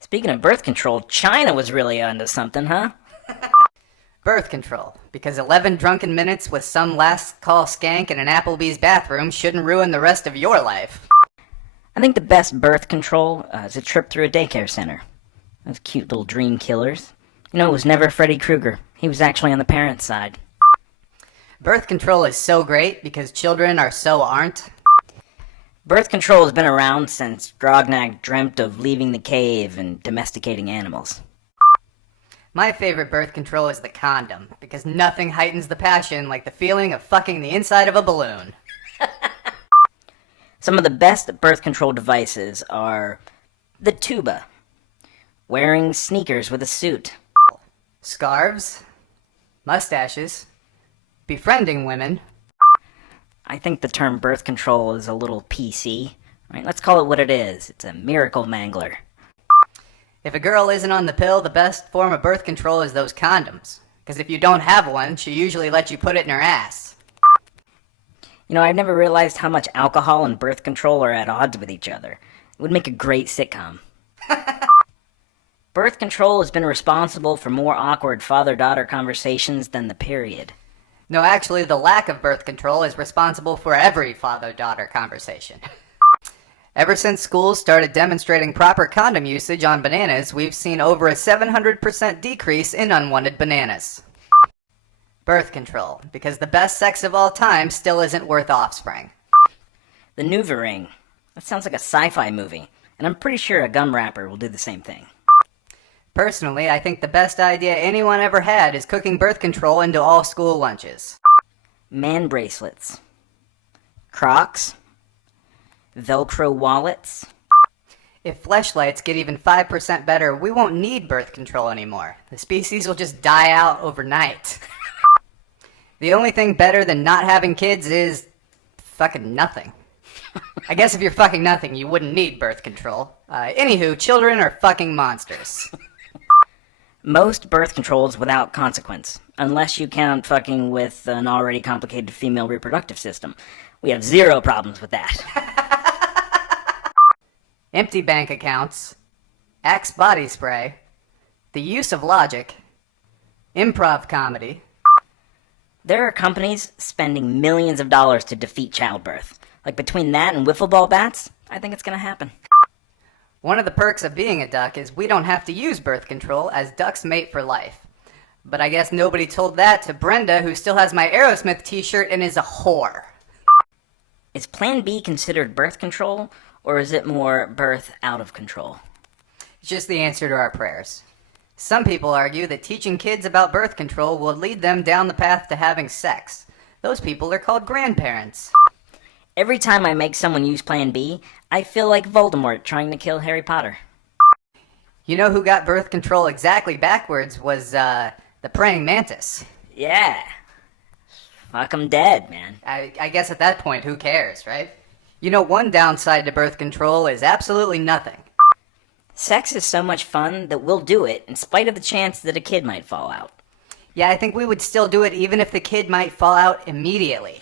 Speaking of birth control, China was really onto something, huh? Birth control, because 11 drunken minutes with some last call skank in an Applebee's bathroom shouldn't ruin the rest of your life. I think the best birth control is a trip through a daycare center. Those cute little dream killers. You know, it was never Freddy Krueger. He was actually on the parents' side. Birth control is so great because children are so aren't. Birth control has been around since Grognak dreamt of leaving the cave and domesticating animals. My favorite birth control is the condom, because nothing heightens the passion like the feeling of fucking the inside of a balloon. Some of the best birth control devices are the tuba, wearing sneakers with a suit, Scarves, mustaches, befriending women. I think the term birth control is a little PC. Right? Let's call it what it is. It's a miracle mangler. If a girl isn't on the pill, the best form of birth control is those condoms. Because if you don't have one, she usually lets you put it in her ass. You know, I've never realized how much alcohol and birth control are at odds with each other. It would make a great sitcom. Birth control has been responsible for more awkward father-daughter conversations than the period. No, actually, the lack of birth control is responsible for every father-daughter conversation. Ever since schools started demonstrating proper condom usage on bananas, we've seen over a 700% decrease in unwanted bananas. Birth control, because the best sex of all time still isn't worth offspring. The NuvaRing. That sounds like a sci-fi movie, and I'm pretty sure a gum wrapper will do the same thing. Personally, I think the best idea anyone ever had is cooking birth control into all school lunches. Man bracelets. Crocs. Velcro wallets. If fleshlights get even 5% better, we won't need birth control anymore. The species will just die out overnight. The only thing better than not having kids is fucking nothing. I guess if you're fucking nothing, you wouldn't need birth control. Anywho, children are fucking monsters. Most birth controls without consequence, unless you count fucking with an already complicated female reproductive system. We have zero problems with that. Empty bank accounts, Axe body spray, the use of logic, improv comedy. There are companies spending millions of dollars to defeat childbirth. Like between that and wiffle ball bats, I think it's gonna happen. One of the perks of being a duck is we don't have to use birth control, as ducks mate for life. But I guess nobody told that to Brenda, who still has my Aerosmith t-shirt and is a whore. Is Plan B considered birth control, or is it more birth out of control? It's just the answer to our prayers. Some people argue that teaching kids about birth control will lead them down the path to having sex. Those people are called grandparents. Every time I make someone use Plan B, I feel like Voldemort trying to kill Harry Potter. You know who got birth control exactly backwards was, the praying mantis. Yeah. Fuck 'em dead, man. I guess at that point, who cares, right? You know, one downside to birth control is absolutely nothing. Sex is so much fun that we'll do it in spite of the chance that a kid might fall out. Yeah, I think we would still do it even if the kid might fall out immediately.